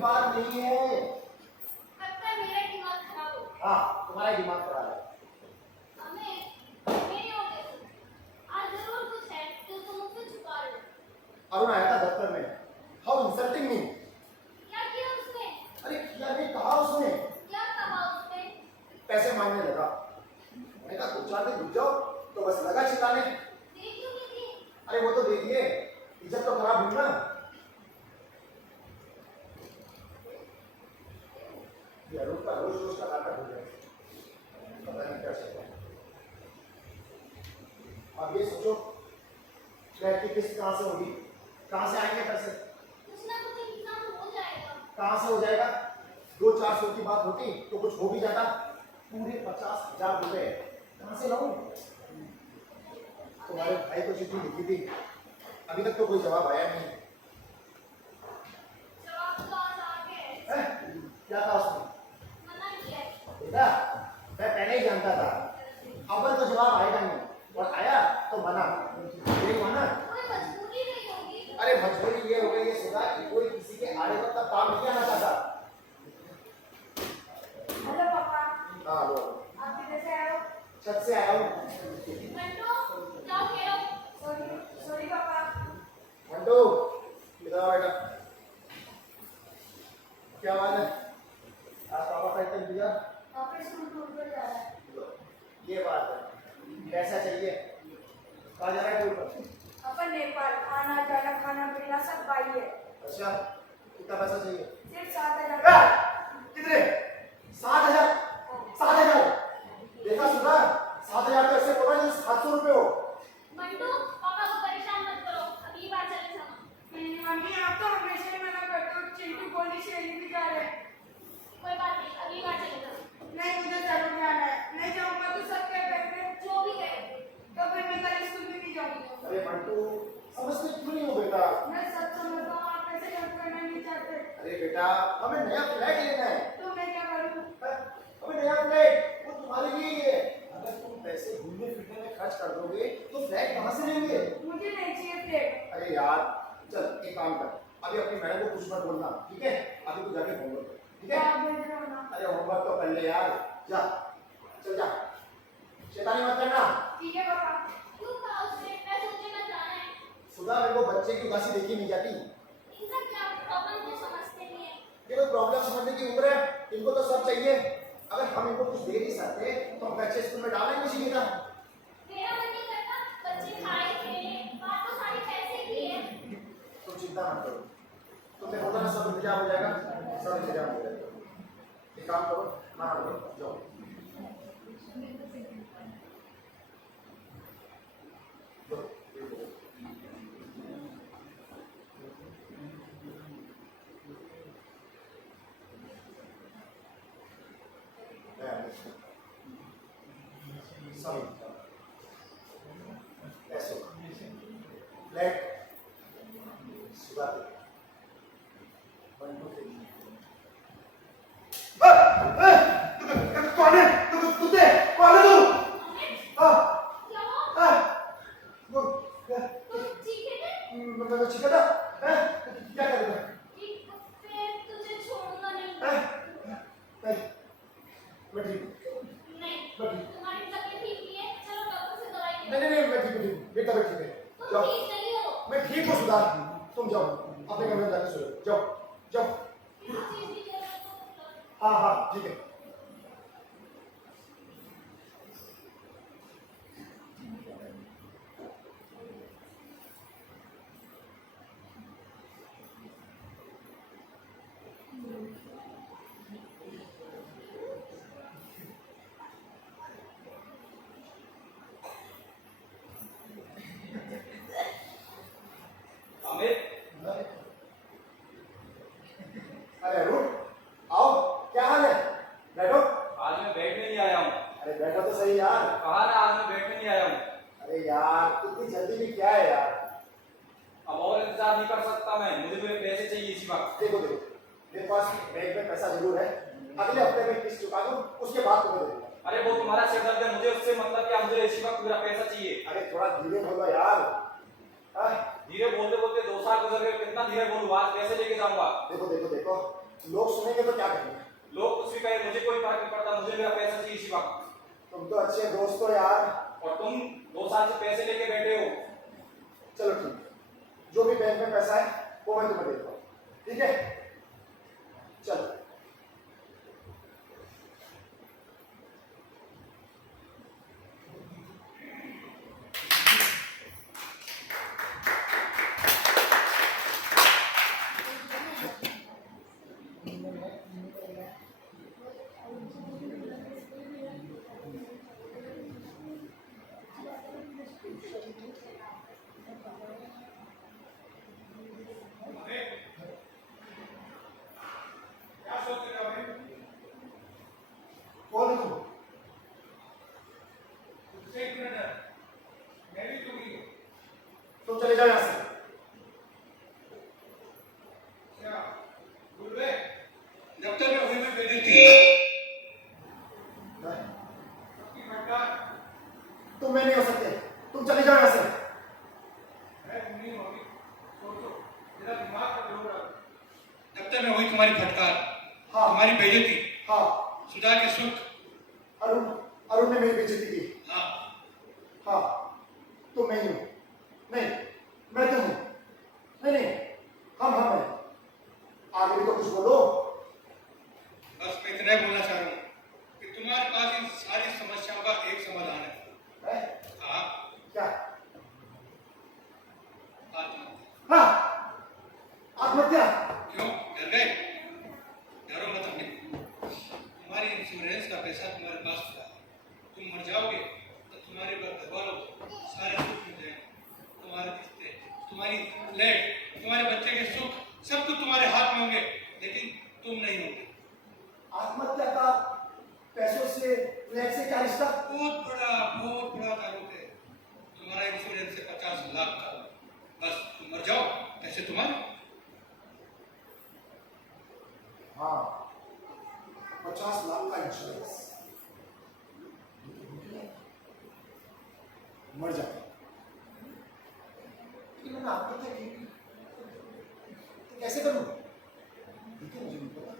बात नहीं है। लगता है मेरा दिमाग खराब हो। हाँ, तुम्हारा दिमाग खराब है। हमें मेरी और देखो, आज जरूर कुछ है जो तुम मुझसे छुपा रहे हो। अरुण आया था दफ्तर में। How insulting me. क्या किया उसने? अरे किया नहीं, कहा उसने। क्या कहा उसने? पैसे मांगने लगा। मैंने कहा 2-4 दिन रुक जाओ, तो बस लगा चिल्लाने। दे क्यों नहीं दी? अरे वो तो दे दिए, इज्जत तो खराब हुई ना। ये अरुण का रोज रोज का नाटक हो गया, पता नहीं क्या चल रहा है। अब ये सोचो, फ्लैट की किस्त कहाँ से होगी, कहाँ से आएंगे पैसे? कुछ ना कुछ इंतजाम हो जाएगा। कहाँ से हो जाएगा? 2-400 की बात होती तो कुछ हो भी जाता। पूरे 50,000 रुपए कहाँ से लाऊं? तुम्हारे भाई को चिट्ठी लिखी थी, अभी तक तो कोई जवाब आया नहीं। जवाब तो आज आ गया है। क्या कहा उसने? मना किया है। बेटा, मैं पहले ही जानता था, अव्वल तो जवाब आएगा नहीं, और आया तो मना। यही हुआ ना? कोई मजबूरी नहीं होगी। अरे मजबूरी ये हो गई है सुधा कि कोई किसी के आड़े वक्त तक काम नहीं आना चाहता। हेलो पापा। हाँ लो, आप किधर से आए हो? छत से आया हूँ। मंटो, जाओ खेलो। सॉरी सॉरी पापा। मंटू, इधर आओ बेटा। क्या बात है, आज पापा का आइटम दिया? पापा स्कूल टूर पर जा रहा है। ये बात है, पैसा चाहिए। कहाँ जा रहा है टूर पर? अपन नेपाल आना जाना खाना पीना सब भाई है। अच्छा, कितना पैसा चाहिए? सिर्फ 7,000। कितने? 7,000? 7,000? देखा सुधा, 7,000 तो ऐसे बोला जैसे 700 रुपए हो। मंटो, पापा को परेशान मत करो, अगली बार चले जाना। मम्मी आप तो हमेशा ही मना करते हो। चिंटू बोली शेली भी जा रहे हैं। कोई बात नहीं, अगली बार चले जाना। नहीं मुझे जरूर जाना है। नहीं जाऊंगा तो सब क्या कहेंगे? जो भी कहे। तो फिर मैं कल स्कूल में नहीं जाऊंगी। अरे मंटू, समझते क्यों नहीं हो बेटा? मैं सच समझता हूँ, आप ऐसे हेल्प करना नहीं चाहते। अरे बेटा, हमें नया फ्लैट लेना है। तो मैं क्या करूँ? हमें नया फ्लैट, वो तुम्हारे लिए ही है। अगर तुम पैसे घूमने फिरने में खर्च कर दोगे तो फ्लैट कहाँ से लेंगे? मुझे नहीं चाहिए फ्लैट। अरे यार, चल एक काम कर, अभी अपनी मैडम को कुछ मत बोलना, ठीक है? अभी तू जाके होमवर्क कर, ठीक है? आप बोल रहे हो ना। अरे होमवर्क तो कर ले यार, जा, चल जा, शैतानी मत करना। ठीक है पापा। क्यों कहा उसने? मैं सोचे मत जाना है। सुधा, मेरे को बच्चे की उदासी देखी नहीं जाती। इनका क्या प्रॉब्लम तो समझते नहीं है। ये कोई प्रॉब्लम समझने की उम्र है, इनको तो सब चाहिए। अगर हम इनको कुछ दे नहीं सकते तो हम अच्छे स्कूल में डालना नहीं चाहिए था। मेरा मन नहीं करता, बच्चे खाए खेले, बात तो सारी पैसे की है। तुम चिंता मत करो, तुमने बोला ना सब इंतजाम हो जाएगा, सब इंतजाम हो जाएगा। एक काम करो, ना करो, जाओ। ऐसे फ्लैट सुधा के 1 2 3। कौन है? कुत्ते कौन है तू? हाँ क्या हुआ? हाँ, वो तुम चीखे थे? मैं चिका था। हैं? क्या कर रहा है? फिर तुझे छोड़ूंगा नहीं। नहीं, मैं ठीक हूँ। नहीं, मैं ठीक। तुम्हारी तबीयत ठीक नहीं है, चलो डॉक्टर से दवाई ले। नहीं, मैं ठीक हूँ, मेरी तबीयत ठीक है। तुम जाओ, ठीक नहीं हो। मैं ठीक हूँ सुधा, तुम जाओ, अपने कमरे में जाकर सो जाओ, जाओ जाओ। किसी चीज की जरूरत हो तो हाँ हाँ ठीक है। अरे अरुण, आओ, क्या हाल है? बैठो। आज मैं बैठ में नहीं आया हूँ। अरे बैठो तो सही यार। कहा ना आज मैं बैठ में नहीं आया हूँ। अरे यार, इतनी जल्दी भी क्या है यार? अब और इंतजार नहीं कर सकता मैं, मुझे मेरे पैसे चाहिए इसी वक्त। देखो देखो, मेरे पास बैंक में पैसा जरूर है, अगले हफ्ते में किस्त चुका दूं, उसके बाद तुम्हें दे दूंगा। अरे वो तुम्हारा सिरदर्द है, मुझे उससे मतलब क्या, मुझे इसी वक्त मेरा पैसा चाहिए। अरे थोड़ा धीरे बोलो यार। हाँ? धीरे बोलते बोलते 2 साल गुजर गए, कितना धीरे बोलूं, आज कैसे लेके जाऊंगा? देखो देखो देखो, लोग सुनेंगे तो क्या करेंगे? लोग कुछ भी कहे, मुझे कोई फर्क नहीं पड़ता, मुझे मेरा पैसा चाहिए इसी वक्त। तुम तो अच्छे दोस्त हो यार। और तुम 2 साल से पैसे लेके बैठे हो। चलो ठीक है, जो भी बैंक में पैसा है वो मैं तुम्हें देता हूँ, ठीक है? चलो। कौन हो तुम? तुम चले जाओ यहाँ से। दफ्तर में हुई मैं बेइज्जती तुम में नहीं हो सकते, तुम चले जाओ यहाँ से। दफ्तर में हुई तुम्हारी फटकार, हाँ। तुम्हारी बेइज्जती, हाँ, सुधा के सुख। अरुण ने मेरी बेइज्जती की। हाँ, हाँ, तुम मैं ही हूँ। नहीं, मैं तुम हूँ। नहीं, हम हैं। आगे भी तो कुछ बोलो। बस मैं इतना ही बोलना चाह रहा हूँ कि तुम्हारे पास इन सारी समस्याओं का एक समाधान है। है? हाँ, क्या? आत्महत्या। हाँ, आत्महत्या। क्यों डर गए? डरो मत अपने। तुम्हारी इंश्योरेंस का पैसा तुम्हारे पास होगा। तुम मर जाओगे तो तुम्हारे घर वालों सारे सुख मिल जाएंगे। तुम्हारे रिश्ते, तुम्हारी फ्लैट, तुम्हारे बच्चे के सुख सब तो तुम्हारे हाथ में होंगे, लेकिन तुम नहीं होंगे। आत्महत्या का पैसों से, फ्लैट से क्या रिश्ता? बहुत बड़ा ताल्लुक है। तुम्हारा इंश्योरेंस है 50 लाख का। बस तुम मर जाओ, पैसे तुम्हारे। हाँ, 50 लाख का इंश्योरेंस। मर जाता। लेकिन मैंने आत्महत्या की तो कैसे करूं? देखिए मुझे नहीं पता।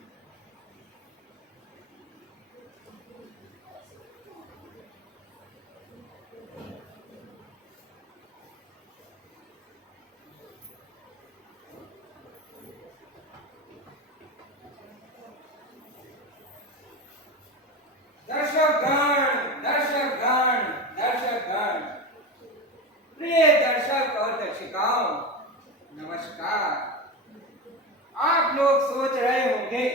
दर्शकगण, प्रिय दर्शक और दर्शिकाओं, नमस्कार। आप लोग सोच रहे होंगे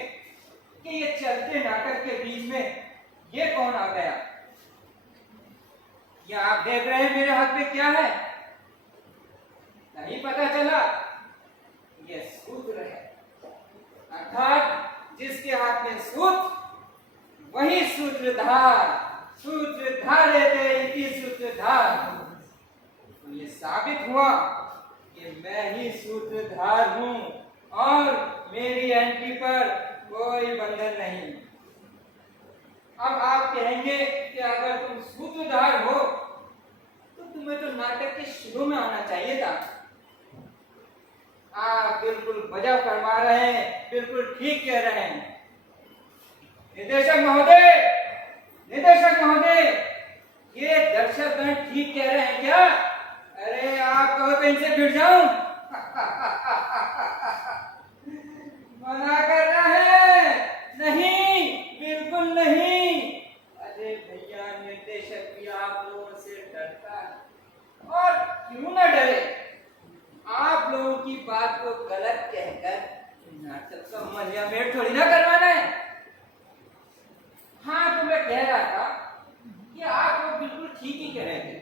कि ये चलते नाटक के बीच में ये कौन आ गया। ये आप देख रहे हैं मेरे हाथ में क्या है? नहीं पता चला? ये सूत्र है, अर्थात जिसके हाथ में सूत्र वही सूत्रधार। सूत्रधारेते इति सूत्रधार। तो ये साबित हुआ कि मैं ही सूत्रधार हूँ और मेरी एंट्री पर कोई बंधन नहीं। अब आप कहेंगे कि अगर तुम सूत्रधार हो तो तुम्हें तो नाटक के शुरू में आना चाहिए था। आप बिल्कुल वजह फरमा रहे हैं, बिल्कुल ठीक कह रहे हैं। निदेशक महोदय, ये दर्शकगण ठीक कह रहे हैं क्या? अरे आप कहो तो इनसे भिड़ जाऊं? मना कर रहा है? नहीं, बिल्कुल नहीं। अरे भैया, निर्देशक भी आप लोगों से डरता है, और क्यों ना डरे। आप लोगों की बात को गलत कहकर नाटक का मलिया मेट थोड़ी ना करवाना है। हाँ, तो मैं कह रहा था कि आप लोग बिल्कुल ठीक ही कह रहे थे।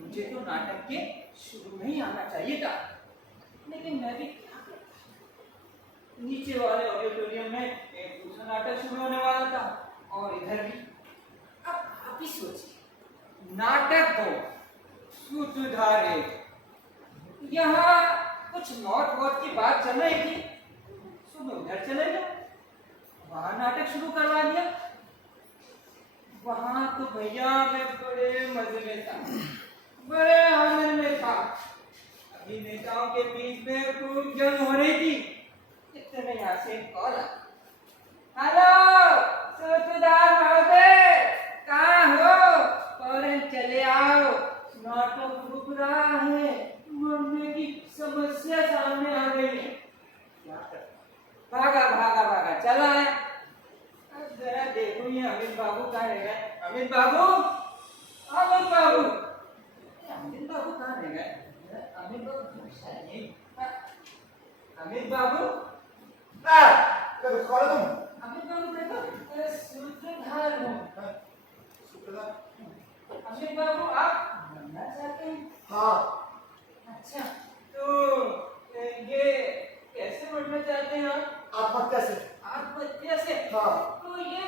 मुझे तो नाटक के शुरू में ही आना चाहिए था, लेकिन मैं भी क्या करता। नीचे वाले ऑडिटोरियम में एक दूसरा नाटक शुरू होने वाला था और इधर भी। अब आप ही सोचिए, नाटक दो, सूत्रधार एक। यहाँ कुछ मौत वौत की बात चल रही थी, सुबह उधर चले गए, वहां नाटक शुरू करवा दिया। वहां तो भैया मैं बड़े मजे में था, बड़े आनंद में था। अभी नेताओं के बीच में खूब जंग हो रही थी। इतने मेरे यहाँ से एक कॉल आ। हेलो सूत्रधार महोदय, कहाँ हो? फौरन चले आओ, नाटक रुक रहा है, मरने की समस्या सामने आ गई है। क्या कर? भागा भागा भागा चला है। अब जरा देखो ये अमित बाबू कहाँ रह गए? अमित बाबू, अमित बाबू, अमित बाबू कहाँ रह गए? अमित बाबू नहीं। अमित बाबू, क्या कुछ कहा तुम? अमित बाबू देखो, सूत्रधार हूँ। सूत्रधार? अमित बाबू, आप बनना चाहते हैं? हाँ। अच्छा, तो ये कैसे बनना चाहते हैं आप? आत्महत्या से। आत्महत्या से? हाँ। तो ये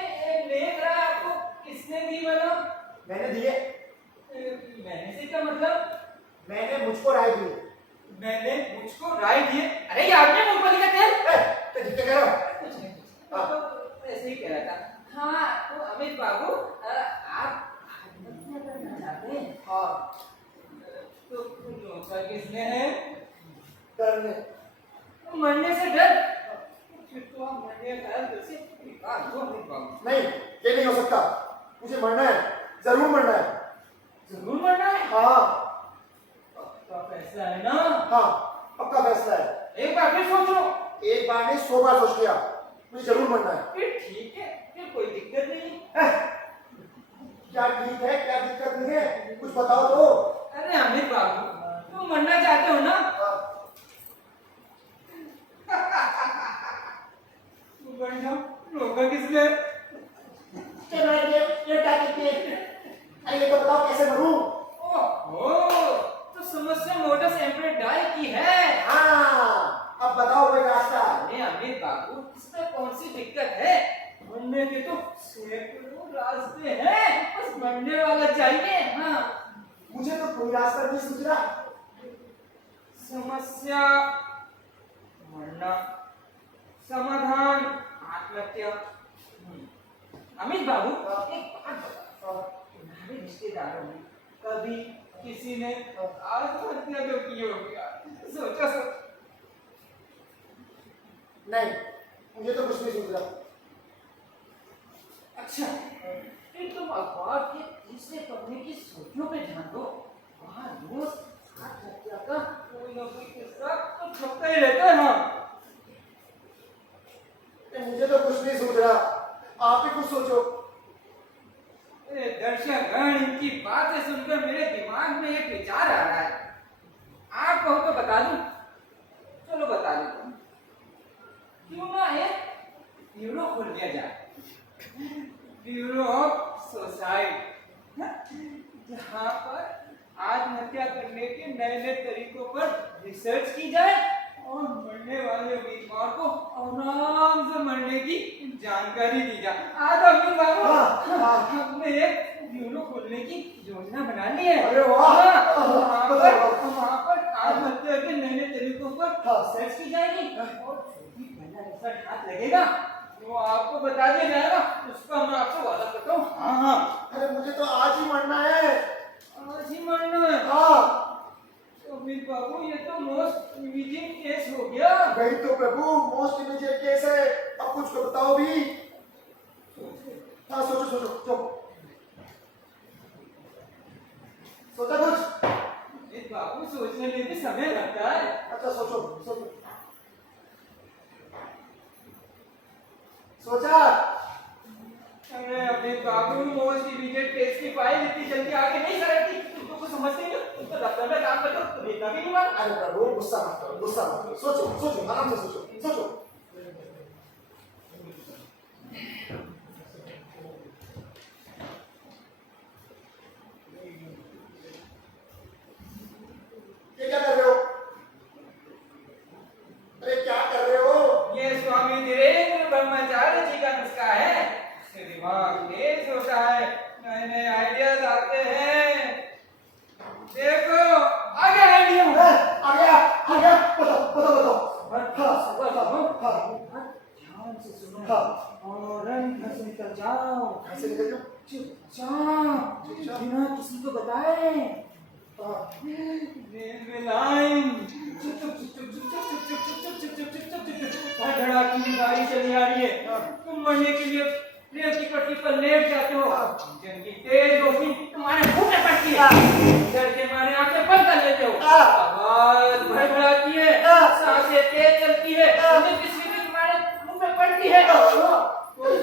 लेख रहा आपको किसने दी मतलब? मैंने दिए। मैंने से क्या मतलब? मैंने मुझको राय दी। मैंने मुझको राय दी? अरे ये आपने मूंगफली का तेल? तो जितने कह रहा हूँ। कुछ नहीं, तो ऐसे ही कह रहा था। हाँ, तो अमित बाबू, आप आत्महत्या करना चाहते हैं? हाँ। तो रोका किसने है? डरने। तो मरने से डर? फिर तो आप मरने का डर से निकाल दो अमित बाबू। नहीं, ये नहीं हो सकता। मुझे मरना है, जरूर मरना है। जरूर मरना है? हाँ। आपका फैसला है ना? हाँ, पक्का फैसला है। एक बार फिर सोचो। एक बार नहीं 100 बार सोच लिया, मुझे जरूर मरना है। फिर ठीक है, फिर कोई दिक्कत नहीं। क्या ठीक है, क्या दिक्कत नहीं है, कुछ बताओ तो। अरे अमित बाबू, तुम मरना चाहते हो ना? तुम मर जाओ, रोका किसने? चलो ये क्या कहते हैं? अरे ये तो बताओ कैसे मरूं? ओह, तो समस्या मोटस एम्प्रेडाई की है। हाँ, अब बताओ कोई रास्ता। अरे अमित बाबू, इसमें कौन सी दिक्कत है? मरने के तो सैकड़ों रास्ते हैं, बस मरने वाला चाहिए। हाँ, मुझे तो कोई रास्ता नहीं सूझ रहा। समस्या मरना, समाधान आत्महत्या। अमित बाबू, एक बात बताओ, तुम्हारे रिश्तेदारों में कभी किसी ने आत्महत्या तो की होगी? सोचो सोचो। नहीं, मुझे तो कुछ नहीं सूझ रहा। अच्छा, फिर तुम अखबार के तीसरे पन्ने की सुर्खियों पे ध्यान दो। वहाँ रोज आत्महत्या का कोई ना कोई किस्सा तो छपता ही रहता है। हाँ, मुझे तो कुछ नहीं सूझ रहा, आप ही कुछ सोचो। अरे दर्शकगण, इनकी बातें सुनकर मेरे दिमाग में एक विचार आ रहा है। आप कहो तो बता दूं? चलो बता देता हूं। क्यों ना एक ब्यूरो खोल दिया जाए, ब्यूरो ऑफ सुसाइड, जहां पर आत्महत्या करने के नए नए तरीकों पर रिसर्च की जाए और मरने वाले उम्मीदवार को आराम से मरने की जानकारी दी जाए। आज अमित बाबू, हमने एक ब्यूरो खोलने की योजना बना ली है। अरे वाह! वहाँ पर आत्महत्या के नए नए तरीकों पर रिसर्च की जाएगी और जो भी पहला रिसर्च हाथ लगेगा वो आपको बता दिया जाएगा। उसका मैं आपको वादा करता हूँ। हाँ हाँ, अरे मुझे तो आज ही मरना है। आज ही मरना है? हाँ। अमित बाबू, ये तो मोस्ट इमीडिएट केस हो गया। वही तो प्रभु, मोस्ट इमीडिएट केस है। अब कुछ तो बताओ भी। हाँ, सोचो सोचो सोचो। सोचा कुछ? अमित बाबू, सोचने में भी समय लगता है। अच्छा सोचो सोचो। सोचा? अरे अमित बाबू, मोस्ट इमीडिएट केस की फाइल इतनी जल्दी आगे नहीं सरकती। तुम तो कुछ समझते नहीं हो। तुम तो दफ्तर में काम करते हो, तुम्हें इतना भी नहीं मालूम। अरे प्रभु, गुस्सा मत करो, गुस्सा मत करो। सोचो सोचो, आराम से सोचो सोचो। ये क्या कर रहे हो? अरे क्या कर रहे हो? ये स्वामी धीरेन्द्र ब्रह्मचार्य जी का नुस्खा है। इससे दिमाग तेज होता है, नए नए आइडियाज आते हैं। देखो, आ गया आइडिया। आ गया, बताओ। ध्यान से सुनो हाँ। और घर से निकल जाओ। घर से निकल जाओ? चुपचाप, बिना किसी को बताए। हाँ। रेलवे लाइन धड़ाकी की गाड़ी चली आ रही है, तुम मरने के लिए रेल की पटरी पर लेट जाते हो, इंजन की तेज रोशनी तुम्हारे मुंह पे पड़ती है, डर के मारे आंखें बंद कर लेते हो, आवाज भड़बड़ाती है, सांसें तेज चलती है, मुझे किसी भी तुम्हारे मुंह पे पड़ती है, तो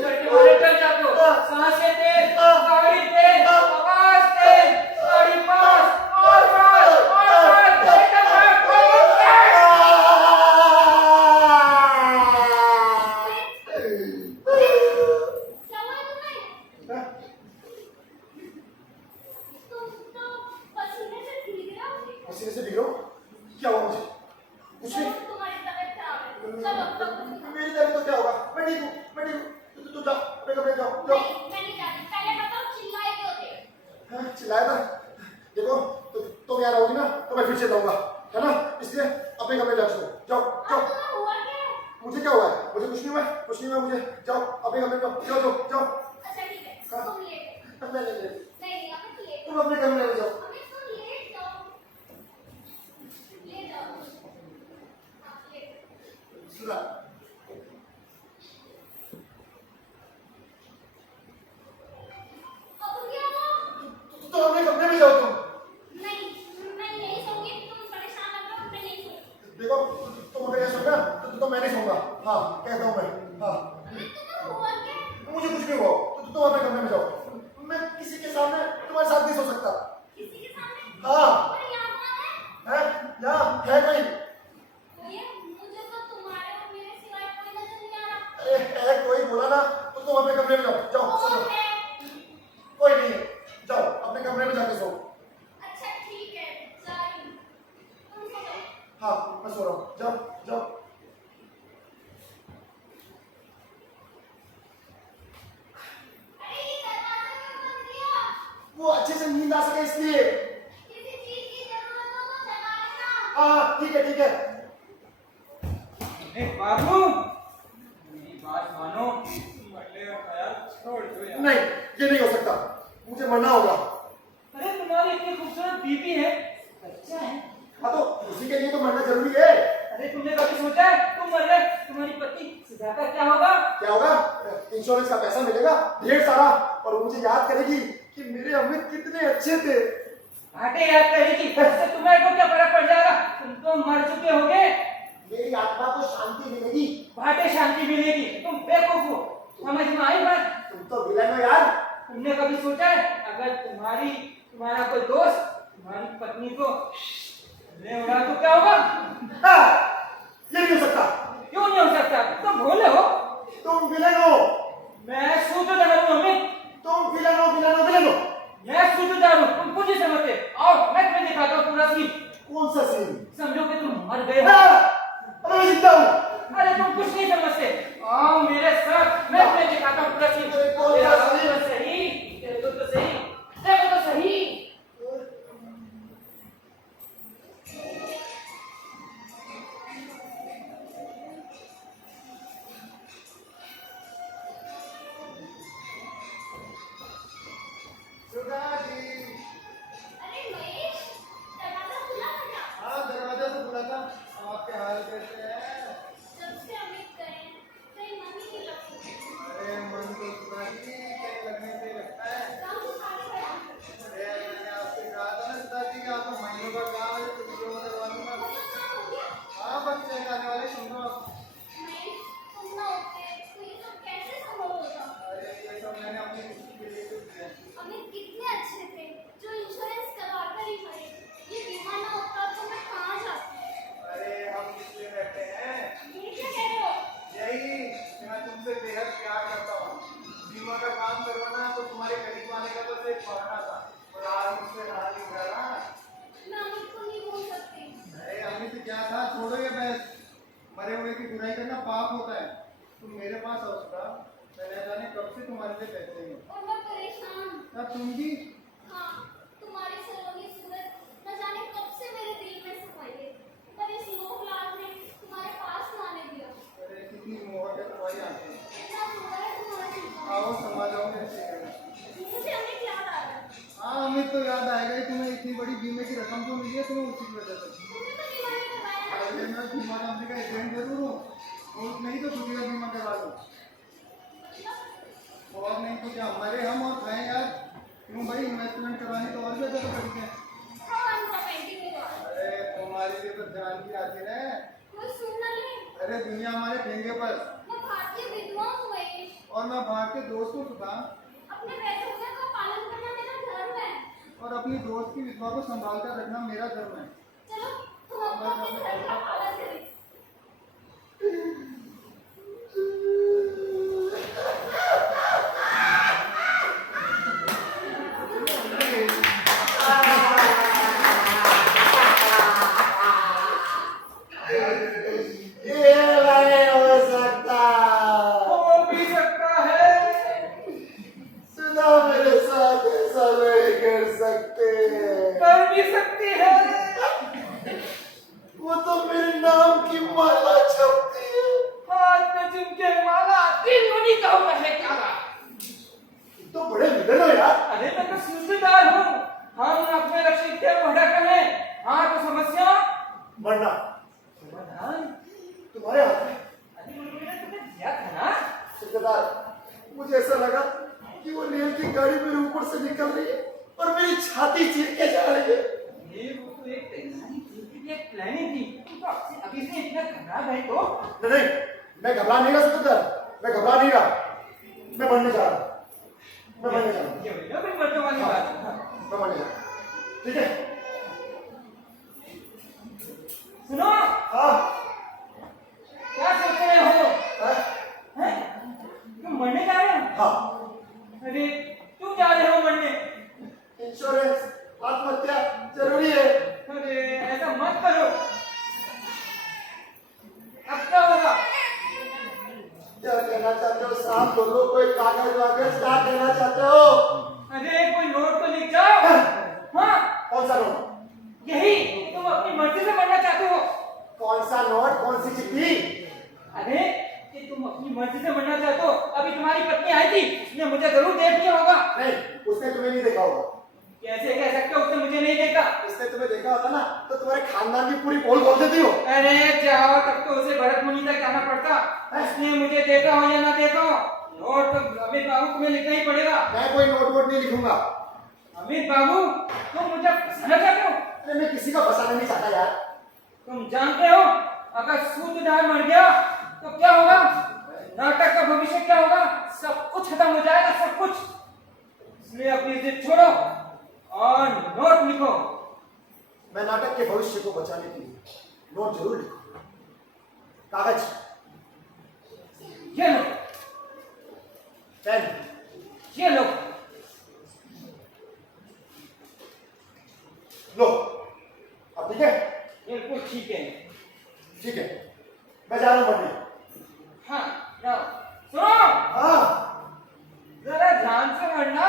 डर के मारे डर जाते हो, सांसें तेज, गाड़ी तेज, आवाज तेज, गाड़ी पास और पास एकदम क्या हुआ तुम्हें? तुम तो पसीने से भीग रहे हो। पसीने से भीग रहा हूँ? क्या हुआ मुझे? कुछ नहीं। तुम्हारी तबीयत खराब है। चलो मेरी तबीयत तो क्या होगा? मैं ठीक हूँ, मैं ठीक हूँ। तू जाओ, अपने कमरे में जाओ, जाओ। नहीं, मैं नहीं जाती। पहले बताओ चिल्लाए क्यों थे? हाँ, चिल्लाया था। देखो, तुम यहाँ रहोगी ना, तो मैं फिर से जाऊँगा, है ना? इसलिए अपने कमरे में जाओ, जाओ, जाओ। अब तुम्हें हुआ क्या है? मुझे क्या हुआ है? मुझे कुछ नहीं हुआ, कुछ नहीं हुआ मुझे। जाओ, अपने कमरे में जाओ, जाओ, जाओ, जाओ। अच्छा ठीक है, हाँ। तुम लेट मैं नहीं, नहीं, नहीं अभी तो लेट तुम अपने कमरे में जाओ। अभी तुम लेट जाओ। ले जाओ। हाँ, लेट। सुना, अब क्या हुआ? तो अपने कमरे में जाओ तुम। नहीं, मैं यही सोऊंगी। तुम परेशान लग रहे हो, मैं नहीं सोऊंगी। देखो, तुम अगर ऐसा सोना, तो मैं नहीं सोऊंगा। हाँ, कहता हूँ मैं। हाँ, अरे तुम्हें हुआ क्या? मुझे कुछ नहीं हुआ। तो तुम अपने कमरे में जाओ। मैं किसी के सामने तुम्हारे साथ नहीं सो सकता। किसी के सामने? हाँ। अरे यहाँ कौन है? है? यहाँ है कोई? भैया, मुझे तो तुम्हारे और मेरे सिवाय कोई नजर नहीं आ रहा। अरे है कोई, बोला ना? तो तुम अपने कमरे में जाओ, जाओ, सो कौन जाओ। है? कोई नहीं है, जाओ अपने कमरे में जाके सो। अच्छा ठीक है, जा रही हूँ। तुम सो जाओ। हाँ, मैं सो रहा हूँ, जाओ, जाओ। अरे ये दरवाजा क्यों बंद किया? वो अच्छे से नींद आ सके इसलिए। किसी चीज की जरूरत हो तो जगा लेना। हाँ, ठीक है, ठीक है। बाबू, मेरी बात मानो, मरने का ख्याल छोड़ दो यार। नहीं, ये नहीं हो सकता। मुझे मरना होगा। अरे तुम्हारी इतनी खूबसूरत बीबी है, बच्चा है। हाँ, तो उसी के लिए तो मरना जरूरी है। अरे तुमने कभी सोचा है तुम मर गए, तुम्हारी पति सुधाकर क्या होगा? क्या होगा? इंश्योरेंस का पैसा मिलेगा ढेर सारा, और वो मुझे याद करेगी कि मेरे अमित कितने अच्छे थे। घाटे याद करेगी, उससे तुम्हें को क्या फर्क पड़ जाएगा? तुम तो मर चुके होगे। मेरी आत्मा को शांति मिलेगी। घाटे शांति मिलेगी। तुम बेवकूफ हो, समझ में आई बात? तुम तो विलन हो यार। तुमने कभी सोचा है अगर तुम्हारा कोई दोस्त तुम्हारी पत्नी को ले उड़ा तो क्या होगा? हाँ, ये नहीं हो सकता। क्यों नहीं हो सकता? तुम भोले हो। तुम विलन हो। मैं सूत्रधार हूँ अमित। तुम विलन हो, विलन हो, विलन हो। मैं सूत्रधार हूँ, तुम कुछ नहीं समझते। आओ मैं तुम्हें दिखाता हूँ पूरा सीन। कौन सा सीन? समझो कि तुम मर गए हो। अब मैं जिंदा हूँ। अरे तुम कुछ नहीं समझते। आओ मेरे साथ, मैं तुम्हें दिखाता हूँ पूरा सीन। कौन सा सीन? देखो तो सही, देखो तो सही, देखो तो सही। सुधा जी। अरे महेश, दरवाजा खुला था क्या? हाँ, दरवाजा तो खुला था। आपके हाल कैसे हैं? जब से अमित गए हैं, कहीं मन ही नहीं लगती। अरे मन तो सुधा जी कहीं लगने से लगता है। काम तो खाली पड़ा। अरे मैंने आपसे कहा था ना सुधा जी कि आपका महीनों का काम है, तो वीडियो में करवा दूंगा। मतलब काम हो गया? हाँ, बच्चे आने वाले, सुनो आप। महेश, तुम ना होते तो ये सब कैसे संभव होता? अरे ये सब मैंने अपनी खुशी के लिए कुछ किया है। अमित कितने अच्छे थे, जो इंश्योरेंस करवा कर ही मरे। ये बीमा ना होता तो मैं कहाँ जाती? अरे हम इसलिए बैठे हैं, ये क्या कह रहे हो? यही कि मैं तुमसे बेहद प्यार करता हूँ। बीमा का काम करवाना तो तुम्हारे करीब आने का बस एक बहाना था, और आज मुझसे रहा नहीं जा रहा। मैं अमित को नहीं भूल सकती। अरे अमित क्या था, छोड़ो ये बहस। मरे हुए की बुराई करना पाप होता है। तुम मेरे पास आओ सुधा, मैं न जाने कब से तुम्हारे लिए बैठे हूँ। और मैं परेशान। क्या तुम भी? हाँ, तुम्हारी सलोनी सूरत न जाने कब से मेरे दिल में समाई है, पर इस लोक लाल ने तुम्हारे पास ना आने दिया। अरे कितनी मोहब्बत है तुम्हारी आंखें। इतना बुरा है तुम्हारा जीवन। आओ समा जाओ मेरे चेहरे। मुझे अमित याद आ रहा है। हाँ, अमित तो याद आएगा ही। तुम्हें इतनी बड़ी बीमे की रकम तो मिली है तुम्हें उसी की वजह से। तुमने तो बीमा नहीं करवाया बहुत नहीं तो खुद का बीमा करवा लो। और नहीं तो क्या मरे हम और खाएं यार। क्यों भाई, इन्वेस्टमेंट करवानी तो और भी ज्यादा तरीके हैं। अरे तुम्हारी लिए तो जान की आती है। अरे दुनिया हमारे ठेंगे पर। मैं भारतीय विधवा हूँ महेश। और मैं भाग के दोस्त को सुधा। अपने वैधव्य का पालन करना मेरा धर्म है। और अपनी दोस्त की विधवा को संभाल कर रखना मेरा धर्म है। चलो हम अपने धर्म का पालन करें। ये नहीं हो सकता। हो भी सकता है। सुधा मेरे साथ ऐसा नहीं कर सकते। कर भी सकती है। वो तो मेरे नाम की माला छपती है। हाथ में झुमके माला दिल उन्हीं का होता है क्या? तो बड़े विलन हो यार। अरे मैं तो सूत्रधार हूँ। हम अपने लक्ष्य के भटक रहे हैं। हाँ तो समस्या मरना समाधान तुम्हारे हाथ में। अरे मैंने तुम्हें दिया था ना। ठेकेदार, मुझे ऐसा लगा कि वो रेल की गाड़ी मेरे ऊपर से निकल रही है और मेरी छाती चीर के जा रही है। ये वो तो एक तैयारी थी, एक प्लानिंग थी। तो आपसे अभी से इतना घबरा गए तो? नहीं, मैं घबरा नहीं रहा ठेकेदार, मैं घबरा नहीं रहा। मैं मरने जा रहा हूँ। मैं मरने जा रहा हूँ। ये हुई ना फिर मरने वाली बात। मैं मरने जा रहा हूँ। ठीक है। सुनो, हाँ। क्या सोच रहे हो? हाँ? हैं? तुम मरने जा रहे हो? हाँ। अरे तुम जा रहे हो मरने? इंश्योरेंस, आत्महत्या जरूरी है। अरे ऐसा मत करो। अब क्या होगा? क्या कहना चाहते हो साहब? बोलो, कोई कागज वागज क्या कहना चाहते हो? अरे कोई नोट तो लिख जाओ। हाँ कौन सा नोट? यही कि तुम अपनी मर्जी से मरना चाहते हो। कौन सा नोट? कौन सी चिट्ठी? अरे कि तुम अपनी मर्जी से मरना चाहते हो। अभी तुम्हारी पत्नी आई थी, उसने मुझे जरूर देख लिया होगा। नहीं, उसने तुम्हें नहीं देखा होगा। कैसे कह सकते हो उसने मुझे नहीं देखा? उसने तुम्हें देखा होता ना तो तुम्हारे खानदान की पूरी पोल खोल देती हो। अरे जाओ, तब तो उसे भरत मुनि तक जाना पड़ता। उसने मुझे देखा हो या ना देखा हो, नोट तो अमित बाबू तुम्हें लिखना ही पड़ेगा। मैं कोई नोट वोट नहीं लिखूंगा। अमित बाबू तुम मुझे फंसाना चाहते हो? अरे मैं किसी का फंसाना नहीं चाहता यार। तुम जानते हो अगर सूत्रधार मर गया तो क्या होगा? नाटक का भविष्य क्या होगा? सब कुछ खत्म हो जाएगा, सब कुछ। इसलिए अपनी जिद छोड़ो और नोट लिखो। मैं नाटक के भविष्य को बचाने के लिए नोट जरूर लिखूंगा। कागज, ये लो, पेन, ये लो। लो। अब ठीक है? बिल्कुल ठीक है। ठीक है, मैं जा रहा हूँ पढ़ने। हाँ जाओ। सुनो, हाँ। जरा ध्यान से पढ़ना।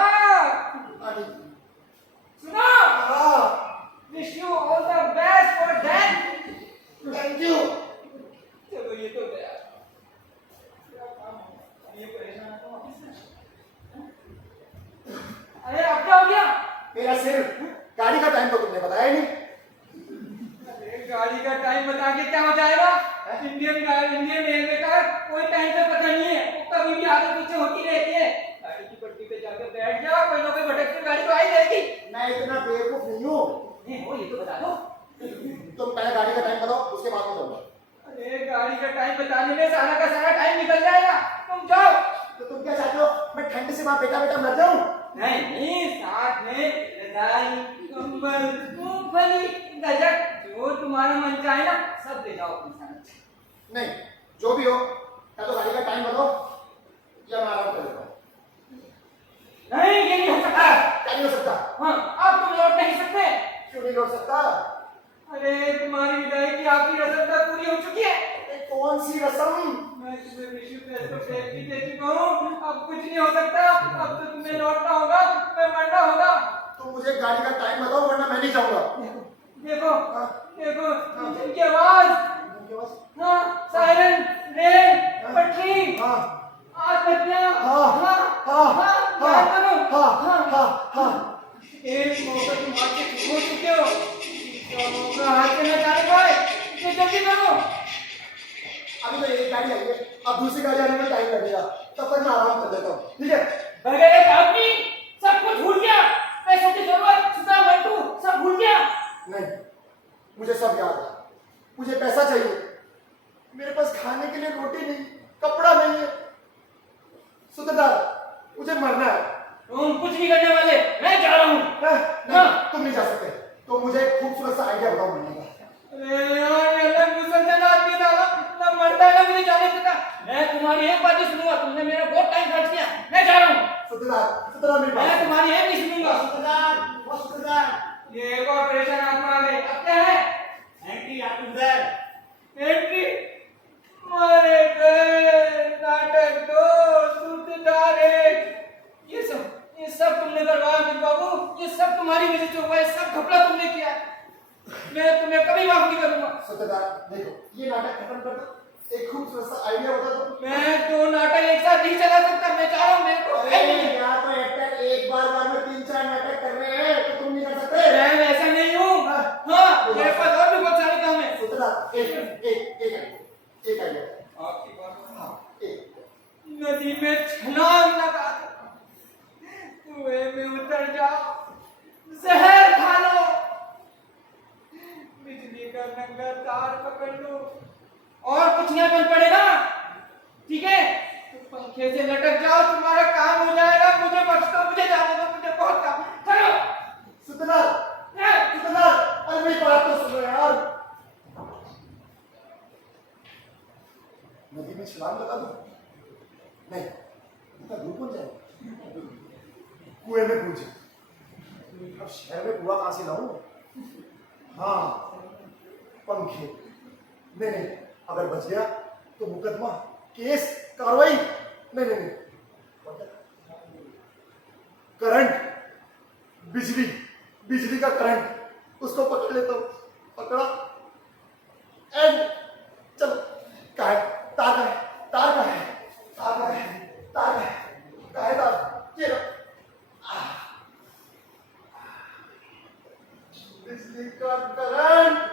आगे। सुनो, हाँ। Wish you all the best for that. Thank you. चलो ये तो गया। ये परेशान तो ऑफिस में। अरे अब क्या हो गया? मेरा सिर, गाड़ी का टाइम तो तुमने बताया ही नहीं। अरे गाड़ी का टाइम बता के क्या हो जाएगा? इंडियन रेलवे का कोई टाइम से पता नहीं है, वो कभी भी आगे पीछे होती रहती है। गाड़ी की पट्टी पे जाकर बैठ जाओ, कोई ना कोई भटकती गाड़ी तो आ ही जाएगी। मैं इतना बेवकूफ नहीं हूँ। नहीं हो, ये तो बता दो। तुम पहले गाड़ी का टाइम बताओ, उसके बाद में चलूंगा। अरे गाड़ी का टाइम बताने में सारा का सारा टाइम निकल जाएगा। तुम जाओ। तो तुम क्या चाहते हो? मैं ठंड से वहां बेटा बेटा मर जाऊं? नहीं, साथ में रजाई, कंबल, मूंगफली, गजक, जो तुम्हारा मन चाहे ना सब ले जाओ अपने साथ। नहीं, जो भी हो, या तो गाड़ी का टाइम बताओ या मैं आराम कर लेता हूँ। नहीं, ये नहीं हो सकता। क्या नहीं हो सकता? हाँ, अब तुम लौट नहीं सकते। क्यों नहीं लौट सकता? अरे तुम्हारी विदाई की आखिरी रस्म तो पूरी हो चुकी है। ये कौन सी रस्म? मैं तुम्हें wish you best of luck भी दे चुका हूँ। अब कुछ नहीं हो सकता। अब तो तुम्हें लौटना होगा, तुम्हें मरना होगा। तो मुझे गाड़ी का टाइम बताओ वरना मैं नहीं जाऊंगा। देखो, देखो, इंजन की आवाज। हाँ, सायरन, रेल, पटरी, हाँ, आत्महत्या। हाँ, हाँ, हाँ, याद करो। हाँ। एक मौका तुम हाथ से खो चुके हो, दूसरा मौका हाथ से न जाने पाए, इसे जल्दी करो। अभी तो एक गाड़ी आई है, अब दूसरी गाड़ी आने में टाइम लगेगा, तब तक मैं आराम कर लेता हूँ, ठीक है? अगर एक आदमी सब कुछ भूल गया, पैसों की जरूरत, सुधा मंटू सब भूल गया। नहीं, मुझे सब याद है। मुझे पैसा चाहिए, मेरे पास खाने के लिए रोटी नहीं, कपड़ा नहीं है। सूत्रधार, मुझे मरना है। तुम कुछ नहीं करने वाले, मैं जा रहा हूँ। नहीं, तुम नहीं जा सकते। तो मुझे एक खूबसूरत सा आइडिया बताओ मरने का। आदमी साला ना मरता है ना मुझे जाने देता। मैं तुम्हारी एक बात ही सुनूंगा, तुमने मेरा बहुत टाइम खर्च किया, मैं जा रहा हूँ। सूत्रधार मेरी बात मैं सुनो। तुम्हारी एक नहीं सुनूंगा। सूत्रधार, ये एक ऑपरेशन आत्मा आ गई, अब क्या है? एंटी आप उधर। एंट्री मारे गए नाटक दो सूत्रधार एक। ये सब तुमने करवाया मेरे बाबू, ये सब तुम्हारी वजह से हुआ है, सब घपला तुमने किया है। मैं तुम्हें कभी माफ नहीं करूंगा। सूत्रधार, देखो, ये नाटक खत्म कर दो, एक खूबसूरत सा आइडिया बता दो। मैं दो नाटक एक साथ नहीं चला सकता, मैं जा रहा हूँ, मेरे को है नहीं। यार तो एक्टर एक बार में 3-4 नाटक कर रहे हैं, तो तुम नहीं कर सकते। मैं वैसा नहीं हूँ। हाँ, मेरे पास और भी बहुत सारे काम है। सूत्रधार, एक आइडिया। आपकी बात। हाँ, एक। नदी में छलांग लगा दो, कुएं में उतर जाओ, जहर खा लो, बिजली का नंगा तार पकड़ लो, और कुछ नहीं बन पड़ेगा, ठीक है? तो पंखे से लटक जाओ, तुम्हारा काम हो जाएगा। मुझे बख्श दो, मुझे जाने दो, मुझे बहुत काम। चलो सूत्रधार, अरे मेरी बात तो सुनो यार। नदी में छलांग लगा दो? नहीं, इतना दूर कौन जाए? कुएं में कूद जाए। अब शहर में कुआं कहां से लाऊं? हाँ, पंखे। नहीं, अगर बच गया तो मुकदमा, केस, कार्रवाई। नहीं, करंट, बिजली का करंट, उसको पकड़ लेता हूं। पकड़ा एंड चलो। कहा है तार? का है तार? का है तार? का है तार? का है कहा है तार? ये लो। बिजली का करंट।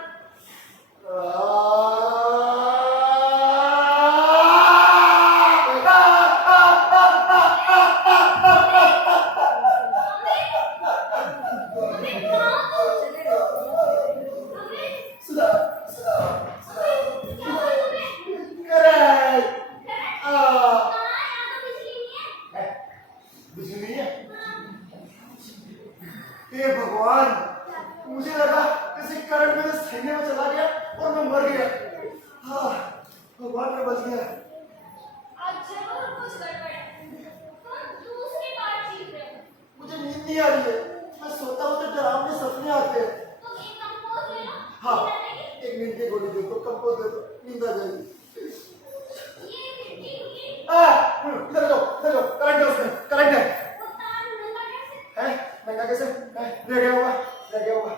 हे भगवान, मुझे लगा जैसे करंट मेरे सीने में चला गया और मैं मर गया। हाँ, भगवान मैं बच गया। आज जरूर कुछ गड़बड़ है। तुम दूसरी बार जीत रहे हो। मुझे नींद नहीं आ रही है, मैं सोता हूँ तो डरावने सपने आते हैं। तुम एक कंपोज ले लो। हाँ, नींद आएगी? एक नींद की गोली दे दो, कंपोज दे दो, नींद आ जाएगी। ये खिड़की की इधर जाओ, करंट है उसमें, करंट है। वो तार नंगा कैसे? हैं? नंगा कैसे? रह गया होगा। रह गया होगा?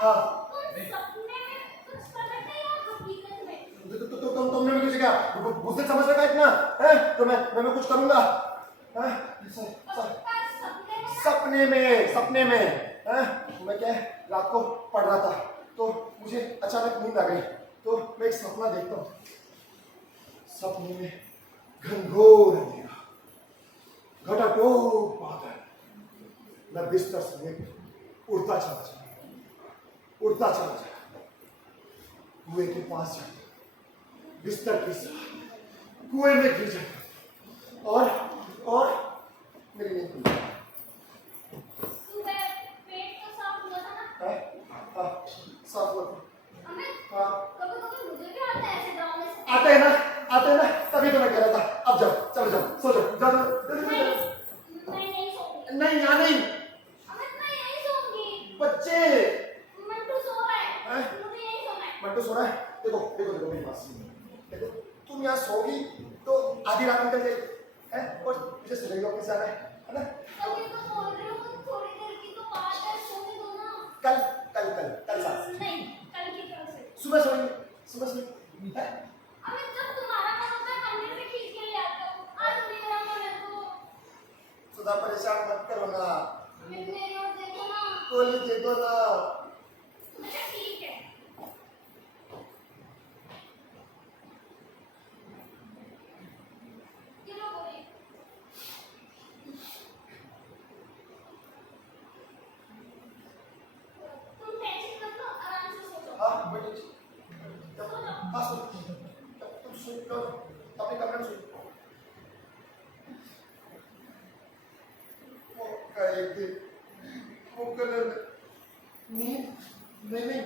हाँ। तुम सपने में कुछ कर रहे थे या हकीकत में? तुमने मुझे क्या बुद्धि समझ रखा है इतना? हैं? तो मैं कुछ करूंगा? हैं? सपने में हैं? मैं क्या है, रात को पढ़ रहा था तो मुझे अचानक नींद आ गई, तो मैं एक सपना देखता हूँ। सपने में घनघोर अंधेरा, घटाटोप बादल, मैं बिस्तर समेत उड़ता चला जाता, कुएं के पास जाता, बिस्तर के साथ कुएं में गिर जाता और मेरी नींद खुल जाती। सुबह पेट तो साफ हुआ था ना? हाँ, साफ हुआ था। अमित, हाँ, कभी मुझे भी आता है ऐसे डरावने से? आते हैं ना, तभी तो मैं कह रहा था। अब जाओ, चलो जाओ, सो जाओ, जल्दी मैं नहीं सोऊंगी। नहीं, यहाँ नहीं, अमित, मैं यहीं सोऊंगी। बच्चे। मंटू सो रहा है। हैं? मुझे यहीं सोना है। मंटू सो रहा है। देखो मेरी बात सुनो। देखो, तुम यहाँ सोगी तो आधी रात निकल जाएगी, हैं? और मुझे सुबह ऑफिस जाना है ना? अभी तो बोल रहे हो, तो थोड़ी देर की तो बात है, सोने दो ना। कल साथ नहीं, कल की तरह से। सुबह सोएंगे, हैं? अमित, जब तुम्हारा मन होता है मंदिर से खींच के ले आता हूँ। आज मेरा मन है तो। सुधा, परेशान मत करो ना, अमित, मेरी ओर देखो ना। गोली दे दो ना। अच्छा ठीक है। अपने कमरे में सो। वो का एक दिन वो कलर नींद नहीं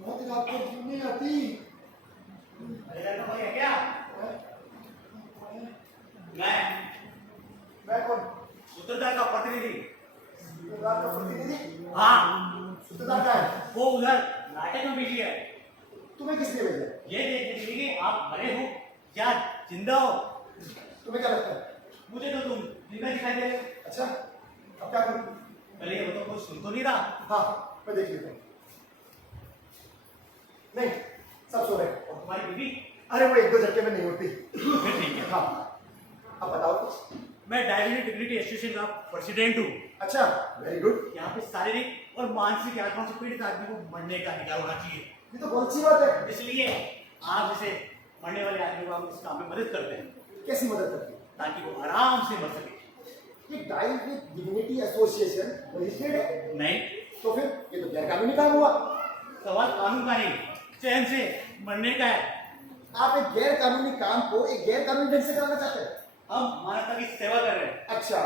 बहुत रात को नींद नहीं आती। अरे घर में कोई है क्या? मैं कौन? सूत्रधार का प्रतिनिधि। सूत्रधार का प्रतिनिधि? हाँ, सूत्रधार का है? वो उधर नाटक में बिजी है। तुम्हें किसने भेजा? ये देखने के लिए कि आप मरे हो या जिंदा हो। तुम्हें क्या लगता है? मुझे तो तुम जिंदा दिखाई दे रहे हो। अच्छा, अब क्या करूं? पहले ये बताओ, कोई सुन तो नहीं रहा? हाँ, मैं देख लेता हूँ। नहीं, सब सो रहे हैं। और तुम्हारी बीवी? अरे वो एक दो झटके में नहीं होती। फिर ठीक है। हाँ, अब बताओ कुछ। मैं डायबिटीज डिग्निटी एसोसिएशन का प्रेसिडेंट हूँ। अच्छा, वेरी गुड। यहाँ पे शारीरिक और मानसिक यातनाओं से पीड़ित आदमी को मरने का अधिकार होना चाहिए। ये तो बहुत अच्छी बात है। इसलिए आप जैसे मरने वाले आदमी को हम इस काम में मदद करते हैं कैसी मदद करती ताकि वो आराम से मर सके। है? ये डायबिटीज डिग्निटी एसोसिएशन रजिस्टर्ड है? नहीं, तो फिर ये तो गैर कानूनी काम हुआ। सवाल कानून का नहीं, चैन से मरने का है। आप एक गैर कानूनी काम को एक गैर कानूनी ढंग से कराना चाहते हैं? हम मानवता की सेवा कर रहे हैं। अच्छा,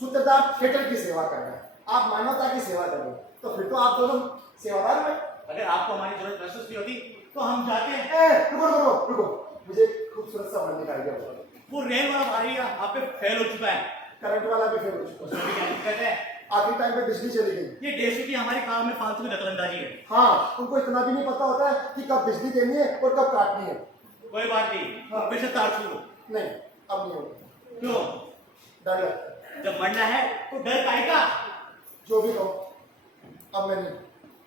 सूत्रधार थिएटर की सेवा कर रहे हैं, आप मानवता की सेवा कर रहे हैं, तो फिर तो आप दोनों सेवादार हुए। अगर आपको हमारी जरूरत महसूस नहीं होती तो हम जाते हैं। रुको रुको रुको, मुझे खूबसूरत सा बनने का आइडिया बताओ। वो रेल वाला भारी आप पे फेल हो चुका है। करंट वाला भी फेल हो चुका उसमें भी क्या दिक्कत है? आखिरी टाइम पे बिजली चली गई। ये देशों की हमारे काम में फालतू की दखलंदाजी है। हाँ, उनको इतना भी नहीं पता होता है कि कब बिजली देनी है और कब काटनी है। कोई बात नहीं, हाँ। फिर से तार छू। नहीं, अब नहीं होगा। क्यों? डर लगता है। जब मरना है तो डर काहे का? जो भी कहो, अब मैं नहीं।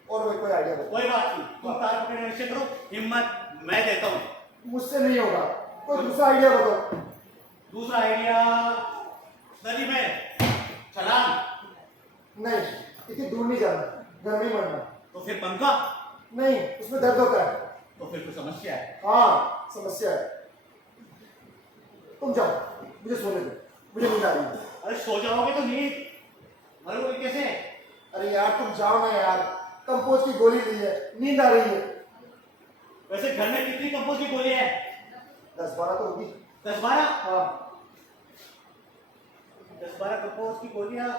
और कोई आइडिया बताओ। कोई बात नहीं, तुम तार पकड़ने में निश्चित करो, हिम्मत मैं देता हूँ। मुझसे नहीं होगा, कोई दूसरा आइडिया बताओ। दूसरा आइडिया, नदी में छलांग। नहीं, इतनी दूर नहीं जाना, घर में ही मरना। तो फिर पंखा। नहीं, उसमें दर्द होता है। तो फिर कोई समस्या है। हाँ, समस्या है। तुम जाओ, मुझे सोने दो, मुझे नींद आ रही है। अरे सो जाओगे तो नींद मरोगे कैसे? अरे यार तुम जाओ ना यार, कंपोज की गोली ली है, नींद आ रही है। वैसे घर में कितनी कंपोज की गोली है? 10-12 तो होगी। 10-12? हाँ। 10-12 कंपोज की गोलियां।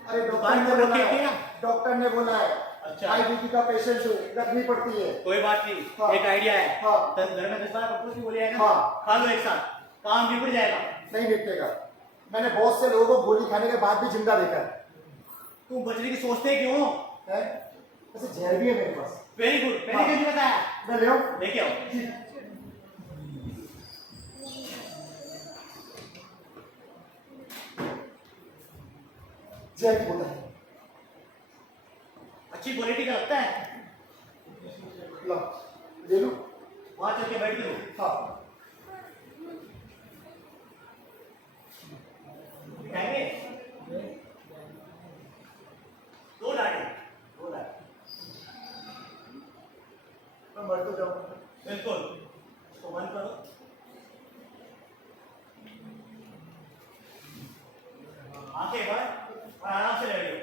अरे दुकान में रखी है क्या? डॉक्टर ने बोला है, अच्छा। हाई बीपी का पेशेंट हूँ, रखनी पड़ती है। कोई बात नहीं, हाँ। एक आइडिया है। हाँ। घर में 10-12 कंपोज की गोलियां है ना? हाँ। खा लो एक साथ, काम निपट जाएगा। नहीं निपटेगा, मैंने बहुत से लोगों को गोली खाने के बाद भी जिंदा देखा है। तुम बचने की सोचते क्यों? वैसे जहर भी है मेरे पास। वेरी गुड, पहले हाँ। क्यों नहीं बताया? मैं ले आऊं? लेके आओ। जहर की बोतल है। अच्छी क्वालिटी का लगता है। लो, ले लो। वहां चल के बैठ लो। हाँ। दिखाएंगे? दो लाटे। मैं मर तो जाऊंगा। बिल्कुल, तो बंद करो। आंखें बंद और आराम से लड़िए।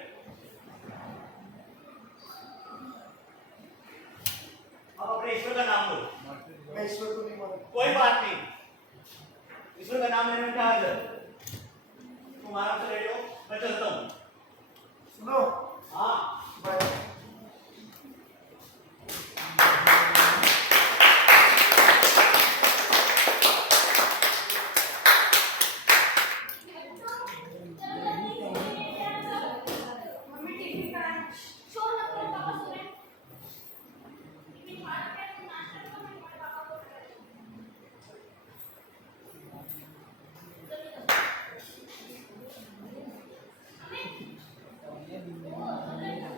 अब अपने ईश्वर का नाम लो। मैं ईश्वर को नहीं मानता। कोई बात नहीं, ईश्वर का नाम लेने में क्या हर्ज है? तुम आराम से लड़ियो, मैं चलता हूँ। सुनो। हाँ। बाय। मम्मी टिफिन का है। शोर मत करो, पापा सो रहे हैं। टिफिन खा रखे हैं, तुम नाश्ता करो, मैं तुम्हारे पापा को उठा रही हूँ। जल्दी करो। अमित, ओ,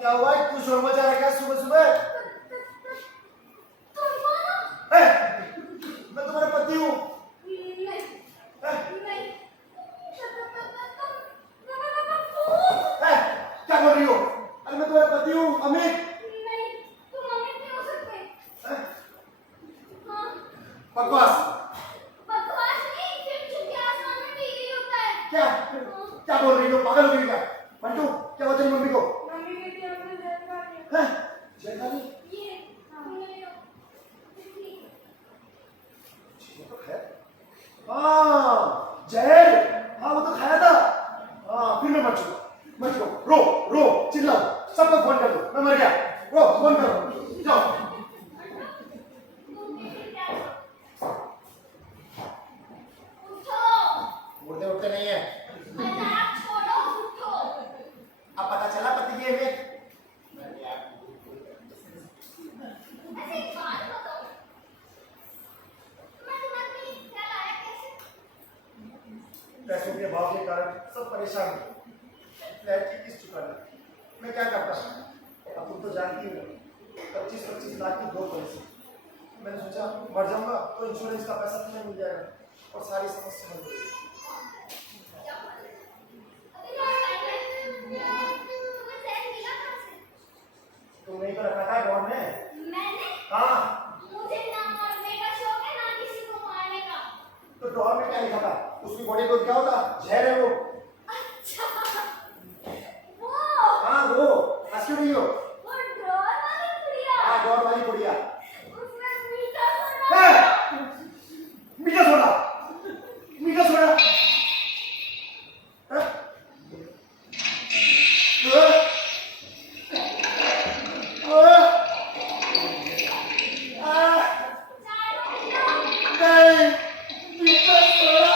क्या हुआ है? क्यों शोर मचा रखा है सुबह सुबह? तुम कौन हो? ए, मैं तुम्हारा पति हूँ। नहीं ए, नहीं ए, क्या बोल रही हो? अरे मैं तुम्हारा पति हूँ अमित। नहीं तुम अमित नहीं हो सकते। ए, हाँ बकवास। बकवास नहीं, फिर चूंकि आसमान में बिजली होता है। क्या क्या बोल रही हो? पागल हो गई क्या? मंटू क्या होता है मम्मी को? मम्मी कहती है अपने जहर खा लिया। हैं? जयकाली? ये तुमने ले लो। बिजली। ये तो खाया। हाँ जहर। हाँ वो तो खाया था। हाँ फिर मैं मर चुका। मर चुका। रो चिल्लाओ, सबको फोन कर दो, मैं मर गया। रो फोन करो, जाओ। तुम बिजली क्या हो? उठो। मुर्दे उठते नहीं है। मजाक छोड़ो, उठो। अब पता चला पति की अहमियत। ऐसे एक बात बताओ, मैं तुम्हारे लिए क्या लाया कैसे? पैसों के अभाव के कारण सब परेशान हैं। फ्लैट की किस्त चुकाना, मैं क्या करता? अब तुम तो जानती हो 25-25 लाख की 2 पॉलिसी। मैंने सोचा मर जाऊंगा तो इंश्योरेंस का पैसा तुम्हें मिल जाएगा और सारी समस्या हल हो जाएगी। क्या बोल रहे हो? अभी तो टाइम है। तुम्हें सेट मिला कहाँ से? तुमने तो रखा था गॉड में। मैंने? हाँ मुझे ना मरने का शौक है, ना किसी को मारने का। तो डॉर में क्या लिखा था? उसकी बॉडी को क्या होता? जहर है वो। अच्छा वो हाँ वो हंस क्यों रही हो? वो ड्रॉर वाली गुड़िया। हाँ डॉर वाली बुढ़िया। उसमें मीठा सोना। ए! मीठा सोडा, मीठा सोडा। हैं? नहीं, मीठा सोडा।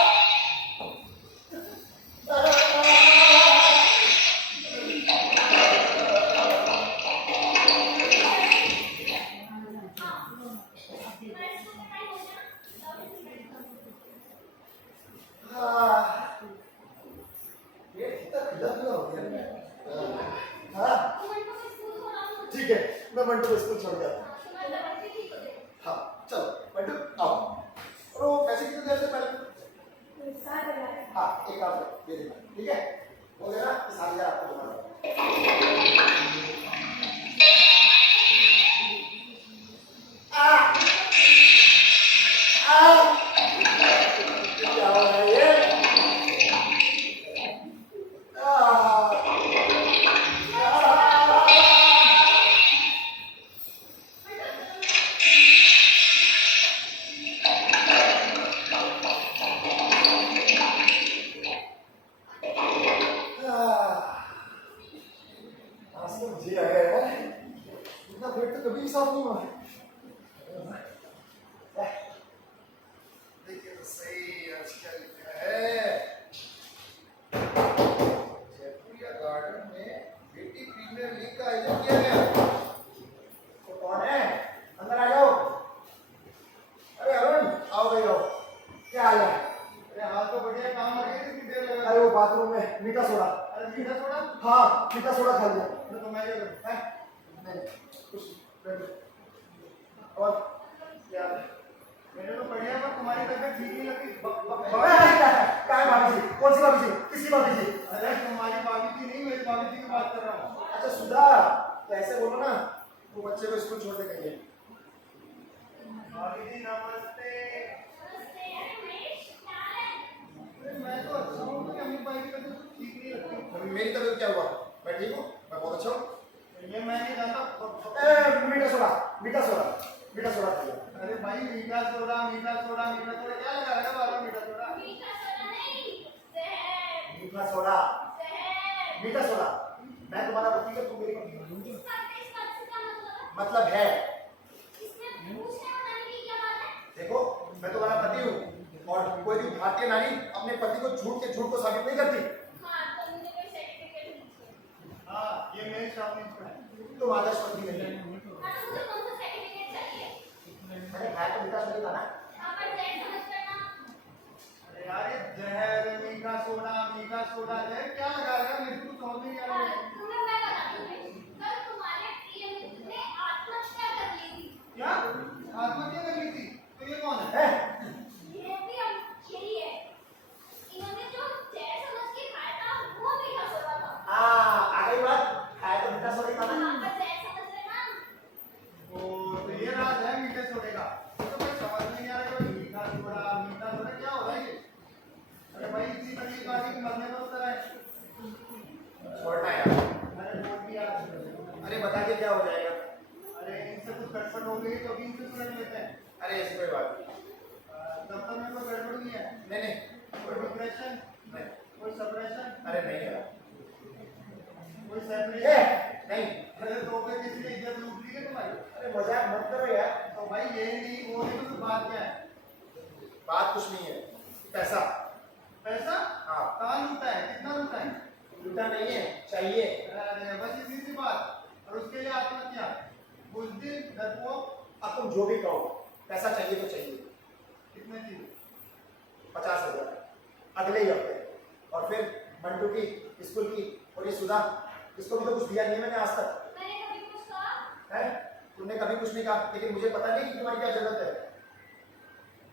ये कितना खुला खुला हो गया। हाँ ठीक है, मैं मंटू को स्कूल छोड़ जाता। हाँ चलो मंटू आओ। और वो पैसे कितने देर से पहले? 7,000। हाँ एक काम करो, ये देना, ठीक है? हो गया ना? 7,000 आपको तुम्हारा। क्या हो रहा है ये? आज तो मुझे आ गया है। इतना पेट तो कभी भी साफ नहीं हुआ। देखिए तो सही आज क्या लिखा है। जयपुरिया गार्डन में बेटी प्रीमियर लीग का आयोजन किया गया। तो कौन है? अंदर आ जाओ। अरे अरुण आओ भाई आओ। क्या हाल है? अरे हाल तो बढ़िया, काम आ गया, कितनी देर लगा? अरे वो बाथरूम में मीठा सोडा। अरे मीठा सोडा? हाँ मीठा सोडा खा लिया। तो मैं क्या करूं? हैं? नहीं कुछ नहीं। और क्या? मैंने तो बढ़िया, पर तुम्हारी तबीयत ठीक नहीं लगी। क्या है भाभी जी? कौन सी भाभी जी? किसकी भाभी जी? अरे तुम्हारी भाभी की नहीं, मेरी भाभी जी की बात कर रहा हूँ। अच्छा सुधा, तो ऐसे बोलो ना, वो बच्चे को स्कूल छोड़ने गई है। भाभी जी नमस्ते। अरे मैं तो अच्छा हूँ, मुझे अम्मी भाई की तबीयत तो ठीक नहीं लगती। मेरी तबीयत क्या हुआ? मैं ठीक हूँ, मैं बहुत अच्छा हूँ। ये मैं नहीं जानता। मीठा सोडा, मीठा सोडा, मीठा सोडा खा लिया। अरे भाई मीठा सोडा, मीठा सोडा, मीठा सोडा क्या लगा रहा है बार बार मीठा सोडा? मीठा सोना नहीं, जहर। मीठा सोडा, जहर। मीठा सोडा। मैं तुम्हारा पति हूँ, तुम मेरी पत्नी हो। इस बात से क्या मतलब है? मतलब है, इसमें पूछने बताने की क्या बात है? देखो मैं तुम्हारा पति हूँ और कोई भी भारतीय नारी अपने पति को झूठ के झूठ को साबित नहीं करती। हाँ तो मुझे कोई सर्टिफिकेट नहीं चाहिए। हाँ ये मेरे सामने है। तुम आदर्श पत्नी नहीं है। हाँ तो मुझे कौन सा सर्टिफिकेट चाहिए? मैंने खाया तो मीठा सोडा था ना। आप जहर समझ करना। अरे यार ये जहर, मीठा सोडा, मीठा सोडा, जहर क्या लगा रहा है? मेरे को समझ नहीं आ रहा है। तुम्हें मैं बताती हूँ। कल क्या आत्महत्या कर ली थी? तो ये कौन है? ये भी हम यही है। इन्होंने जो जहर समझ के खाया था वो मीठा सोडा था। आ गई बात। खाया तो मीठा सोडा था ना। आप जहर समझ रहे ना? ओ, तो ये राज है मीठे सोडे का। तो भाई समझ में नहीं आ रहा कि मीठा सोडा क्या हो रहा है ये? अरे भाई इतनी तकलीफ आ रही कि मरने को उतर है। छोड़ना यार। अरे छोड़ भी यार। अरे बताइए क्या हो जाएगा? अरे इनसे कुछ गड़बड़ हो गई तो अभी इनसे सुलझ लेते हैं। अरे ऐसी कोई बात नहीं। दफ्तर में कोई गड़बड़ नहीं है? नहीं। कोई डिप्रेशन? नहीं। कोई सप्रेशन? अरे नहीं यार। कोई सेपरेशन? नहीं। अरे तो फिर किसी ने इज्जत लूट ली है तुम्हारी? अरे मजाक मत करो यार। तो भाई ये नहीं वो नहीं तो बात क्या है? बात कुछ नहीं है। पैसा। पैसा? हाँ। कहाँ लूटा है? कितना लूटा है? लूटा नहीं है, चाहिए। अरे बस इसी सी बात। और उसके लिए आत्महत्या? बुज़दिल, डरपोक। अब तुम जो भी कहो, पैसा चाहिए तो चाहिए। कितने चाहिए? 50,000 अगले ही हफ्ते। और फिर मंटू की स्कूल की और ये सुधा, इसको भी तो कुछ दिया नहीं है मैंने आज तक। मैंने कभी कुछ कहा? है? तुमने कभी कुछ नहीं कहा, लेकिन मुझे पता नहीं कि तुम्हारी क्या जरूरत है।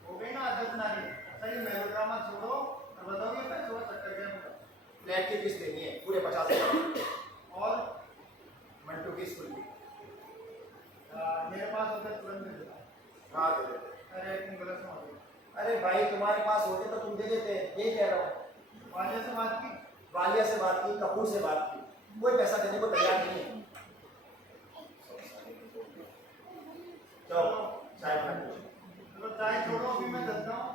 हो गई ना आदत नारी। सही मेलोड्रामा छोड़ो और बताओ ये पैसों का चक्कर क्या होगा? फ्लैट की किस्त देनी है पूरे 50,000 और मंटू की स्कूल की। मेरे पास होते तुरंत दे देता। हाँ दे देते। अरे तुम गलत समझ रहे हो। अरे भाई तुम्हारे पास होते तो तुम दे देते, यही कह रहा हूँ। वालिया से बात की? वालिया से बात की, कपूर से बात की, कोई पैसा देने को तैयार नहीं है। चलो चाय बना लो। चलो चाय छोड़ो, अभी मैं चलता हूँ।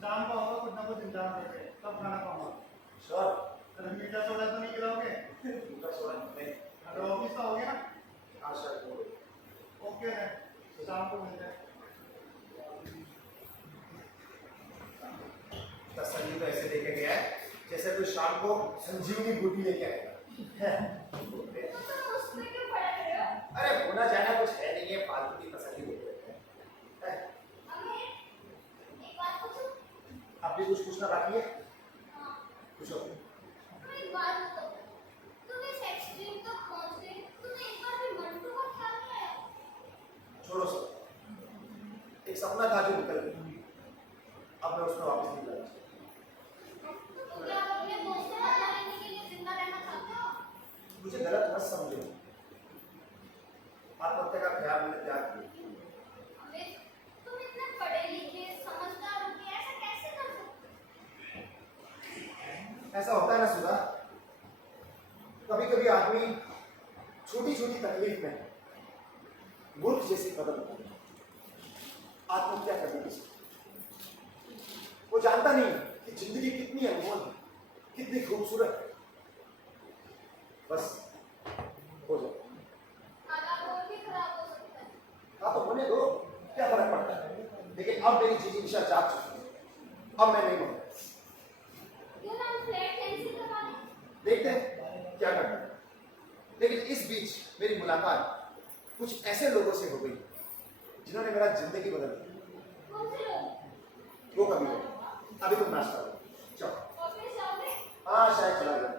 शाम को होगा कुछ ना कुछ इंतजाम करके तब खाना खाऊंगा। श्योर। अरे मीठा सोडा तो नहीं गिराओगे? मीठा सोडा नहीं। अरे ऑफिस का हो गया ना? हाँ सर। ओके है, शाम को मिलते हैं। तसल्ली तो ऐसे लेके गया है जैसे कोई शाम को संजीवनी बूटी लेके आएगा। तुम उस पे क्यों पड़ रहे हो? अरे होना जाना कुछ है नहीं है, फालतू की तसल्ली लेते हैं। अबे एक बात पूछूं? अब भी कुछ पूछना बाकी है? हाँ। पूछो। तुम एक बात बताओ। तुम इस एक्सट्रीम तक पहुंच गए, तुमने एक बार भी मंटू का ख्याल नहीं आया? छोड़ो सब। एक सपना था जो निकल गया, अब मैं उसमें वापस नहीं जाना चाहता। तुम क्या अपने दोस्तों को लेने के लिए जिंदा रहना चाहते हो? मुझे गलत मत समझो, आत्महत्या का ख्याल मैंने त्याग किया। अबे तुम इतने पढ़े लिखे समझदार हो के ऐसा कैसे कर सकते ऐसा होता है ना सुधा, कभी कभी आदमी छोटी छोटी तकलीफ में मूर्ख जैसी कदम उठाता है, आत्महत्या करने की सोचता है। वो जानता नहीं कि जिंदगी कितनी अनमोल है, कितनी खूबसूरत है। बस हो जाए। हालात और भी खराब हो सकता है। हाँ तो होने दो, क्या फर्क पड़ता है। लेकिन अब मेरी चीजें दिशा जाग चुकी है, अब मैं नहीं मानूंगा। क्यों ना हम फ्लैट कैंसिल करवा दें? देखते हैं क्या करना है। लेकिन इस बीच मेरी मुलाकात कुछ ऐसे लोगों से हो गई जिन्होंने मेरा जिंदगी बदल दी। कौन से लोग? वो कभी नहीं। अभी तुम नाश्ता करो, चलो। ऑफिस जाओगे? हाँ शायद चला गया।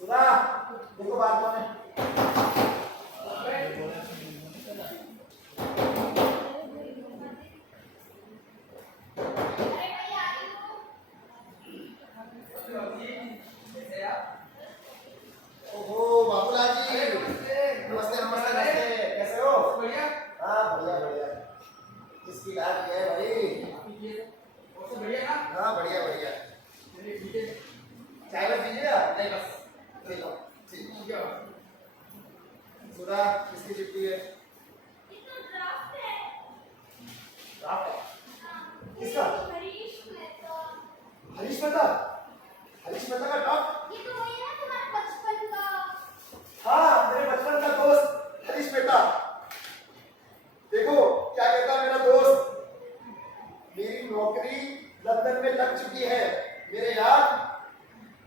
सुधा देखो बात कौन है। अरे भाई आ रही हो? ओहो बाबूलाल जी, नमस्ते नमस्ते नमस्ते। कैसे हो? बढ़िया। हाँ बढ़िया बढ़िया। किसकी याद किया है भाई? बढ़िया ना? हाँ बढ़िया बढ़िया। चलिए ठीक है। चाय बस दीजिएगा। नहीं बस। ठीक है, ठीक। ठीक है। सुधा किसकी चिट्ठी है? ये तो ड्राफ्ट है। ड्राफ्ट है? हाँ, किसका? हरीश मेहता। हरीश मेहता? हरीश मेहता का ड्राफ्ट? ये तो वही है ना तुम्हारे बचपन का। हाँ मेरे बचपन का दोस्त हरीश मेहता। देखो क्या कहता है मेरा दोस्त, मेरी नौकरी लंदन में लग चुकी है मेरे यार,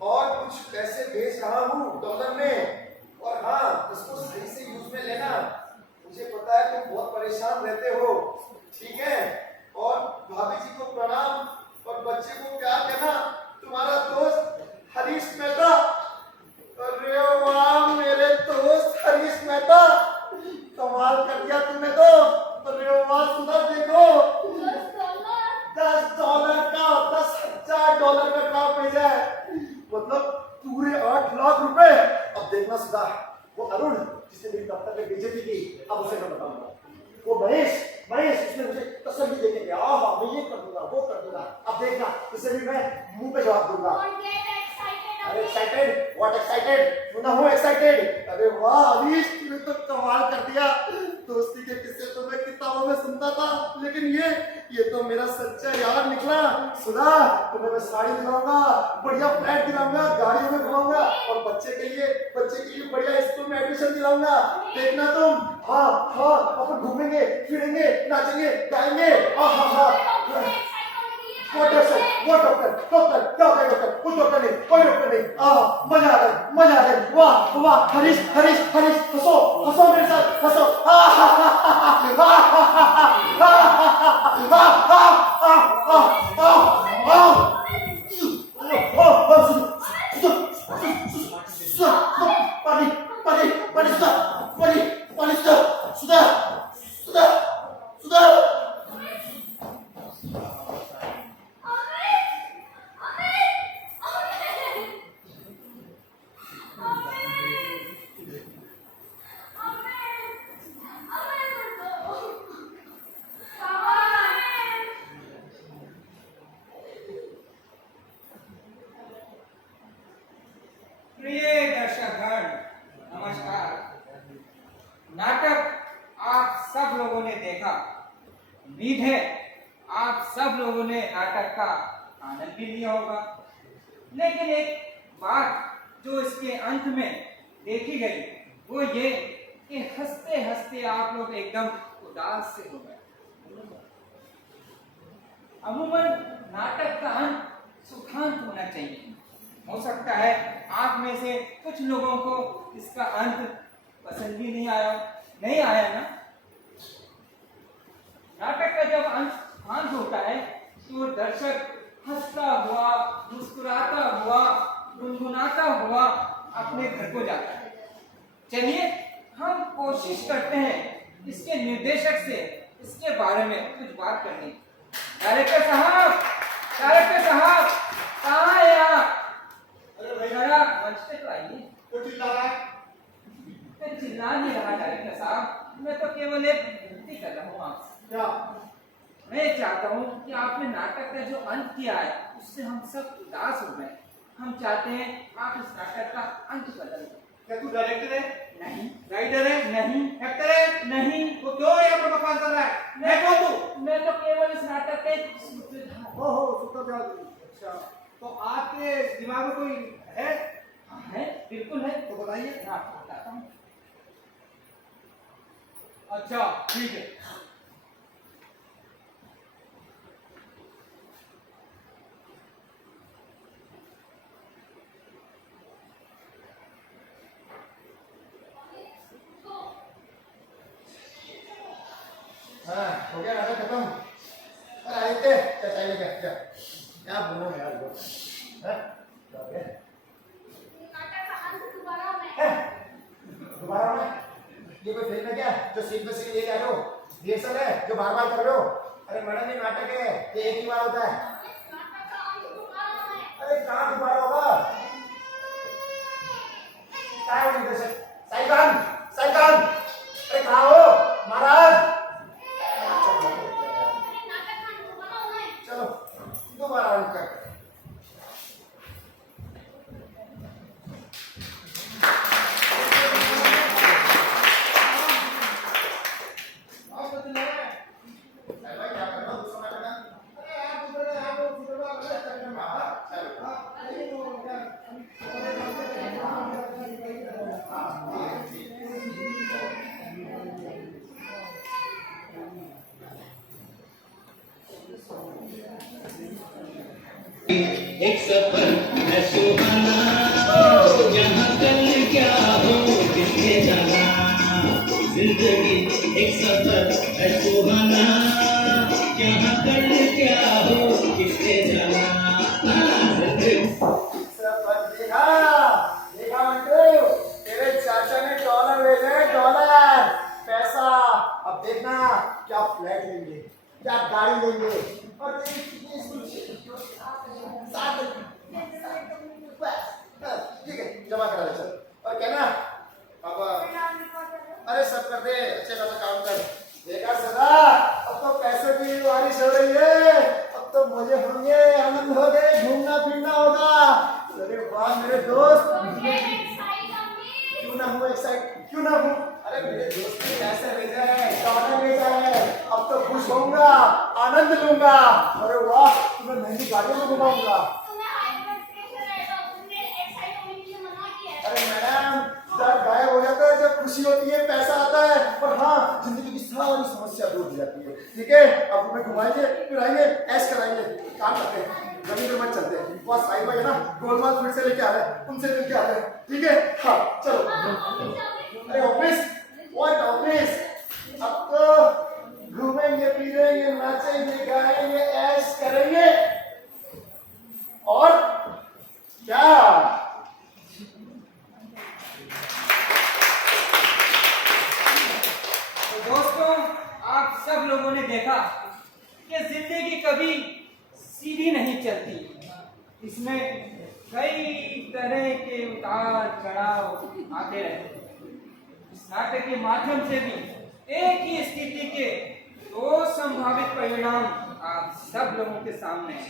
और कुछ पैसे भेज रहा हूँ डॉलर में, और हाँ उसको सही से यूज में लेना। मुझे पता है तुम बहुत परेशान रहते हो, ठीक है? और भाभी जी को प्रणाम और बच्चे को प्यार कहना। तुम्हारा दोस्त हरीश मेहता। अरे वाह मेरे $8 का ड्राफ्ट भेजा है, मतलब पूरे 8 लाख रुपए। अब देखना सुधा, वो अरुण जिसने मेरी दफ्तर में बेइज्जती की, अब उसे मैं बताऊंगा। वो महेश उसने मुझे तसल्ली देके गया, हाँ मैं ये कर दूंगा, वो कर दूंगा। अब देखना, उसे भी मैं मुंह पे जवाब दूंगा। Don't get excited, अरे अभी। एक्साइटेड, व्हाट एक्साइटेड, क्यों ना हो एक्साइटेड। अरे वाह अनीश, तूने तो कमाल कर दिया। दोस्ती के किस्से तो मैं किताबों में सुनता था, लेकिन ये तो मेरा सच्चा यार निकला। सुधा, तुम्हें मैं साड़ी दिलाऊंगा, बढ़िया फ्लैट दिलाऊंगा, गाड़ियों में घुमाऊंगा, और बच्चे के लिए बढ़िया स्कूल में एडमिशन दिलाऊंगा। देखना तुम, हाँ अपन घूमेंगे फिरेंगे, नाचेंगे गाएंगे। वो डॉक्टर क्या होता है डॉक्टर? कुछ डॉक्टर नहीं, कोई डॉक्टर नहीं। मजा आ गया, वाह हरीश हंसो मेरे साथ, हंसो। पानी सुधा। प्रिय दर्शकगण, नमस्कार। नाटक आप सब लोगों ने देखा, उम्मीद है आप सब लोगों ने नाटक का आनंद भी लिया होगा। लेकिन एक बात जो इसके अंत में देखी गई वो ये कि हंसते हंसते आप लोग एकदम उदास से हो गए। अमूमन नाटक का अंत सुखांत होना चाहिए। हो सकता है आप में से कुछ लोगों को इसका अंत पसंद भी नहीं आया ना। नाटक का जब अंत होता है तो दर्शक हंसता हुआ, मुस्कुराता हुआ, गुनगुनाता हुआ अपने घर को जाता है। चलिए हम कोशिश करते हैं इसके निर्देशक से इसके बारे में कुछ बात करने की। डायरेक्टर साहब कहाँ है आप? अरे भाई, जरा मंच पे तो आइए। तो चिल्ला रहा है। मैं चिल्ला नहीं रहा डायरेक्टर साहब, मैं तो केवल एक विनती कर रहा हूँ आपसे। क्या? मैं चाहता हूँ कि आपने नाटक का जो अंत किया है उससे हम सब उदास हो गए। हम चाहते हैं आप इस नाटक का अंत बदल दें। क्या तू डायरेक्टर है? नहीं, राइटर है? नहीं, एक्टर है? नहीं, तो क्यों यहाँ पर बकवास कर रहा है? मैं कौन तू? मैं तो केवल इस नाटक के सूत्रधार। ओहो सूत्रधार। अच्छा, तो आपके दिमाग में कोई है? हाँ, है, बिल्कुल है। तो बताइए। मैं आपको बताता हूँ। अच्छा ठीक है। हाँ हो गया नाटक खत्म। अरे आदित्य चाय लेके आ, क्या बोलूं यार वो, हैं? क्या हो गया? नाटक का अंत दोबारा में। हैं? दोबारा में? ये कोई फिल्म है क्या जो सीन पे सीन ले जा रहे हो? रिहर्सल है जो बार बार कर रहे हो? अरे मैडम ये नाटक है, ये एक ही बार होता है। नाटक का अंत दोबारा में। अरे कहाँ दोबारा होगा? क्या है वो निर्देशक? साइकान, अरे कहाँ हो महाराज? नाटक का अंत दोबारा होना है। चलो दोबारा अंत कर। एक सफर है सुहाना, यहाँ कल क्या हो किसने जाना। जिंदगी एक सफर है सुहाना, यहाँ कल क्या हो किसने जाना। देखा मंटू, तेरे चाचा ने डॉलर भेजे, डॉलर पैसा। अब देखना क्या फ्लैट लेंगे, क्या गाड़ी लेंगे, और तेरी कितनी स्कूल 7 हो गए, घूमना फिरना होगा। अरे वाह मेरे दोस्त, Don't get excited, अम्मी। क्यों ना हूँ एक्साइट, क्यों ना हूँ। अरे मेरे दोस्त ने पैसे भेजा है, गाना भेजा है, अब तो खुश होऊंगा, आनंद लूंगा। अरे वाह, तुम्हें महंगी गाड़ियों में घुमाऊंगा। तुम्हें हाई ब्लड प्रेशर है, डॉक्टर ने एक्साइट होने के लिए मना किया है। अरे मैडम, दर्द गायब हो जाता है जब खुशी होती है, पैसा आता है। पर हाँ, जिंदगी की सारी समस्या दूर हो जाती है। ठीक है, अब तुम्हें घुमाएंगे, फिराएंगे, ऐश कराएंगे। काम करते हैं, जमीन पे मत चलते हैं। वहाँ साई भाई है ना, गोलमाल फिर से लेके आ रहे हैं, तुमसे मिलके आ रहे हैं। ठीक है, हाँ चलो। अरे ऑफिस, व्हाट ऑफिस? अब तो घूमेंगे, फिरेंगे, नाचेंगे, गाएंगे, ऐश करेंगे। और क्या? तो दोस्तों, आप सब लोगों ने देखा कि जिंदगी कभी सीधी नहीं चलती। इसमें कई तरह के उतार चढ़ाव आते रहते हैं। इस नाटक के माध्यम से भी एक ही स्थिति के दो संभावित परिणाम आप सब लोगों के सामने हैं।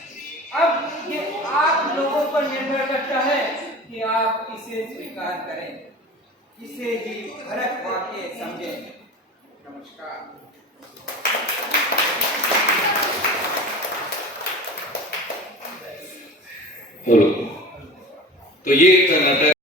अब ये आप लोगों पर निर्भर करता है कि आप इसे स्वीकार करें, इसे ही भरत वाक्य समझें। नमस्कार। हेलो। तो ये था नाटक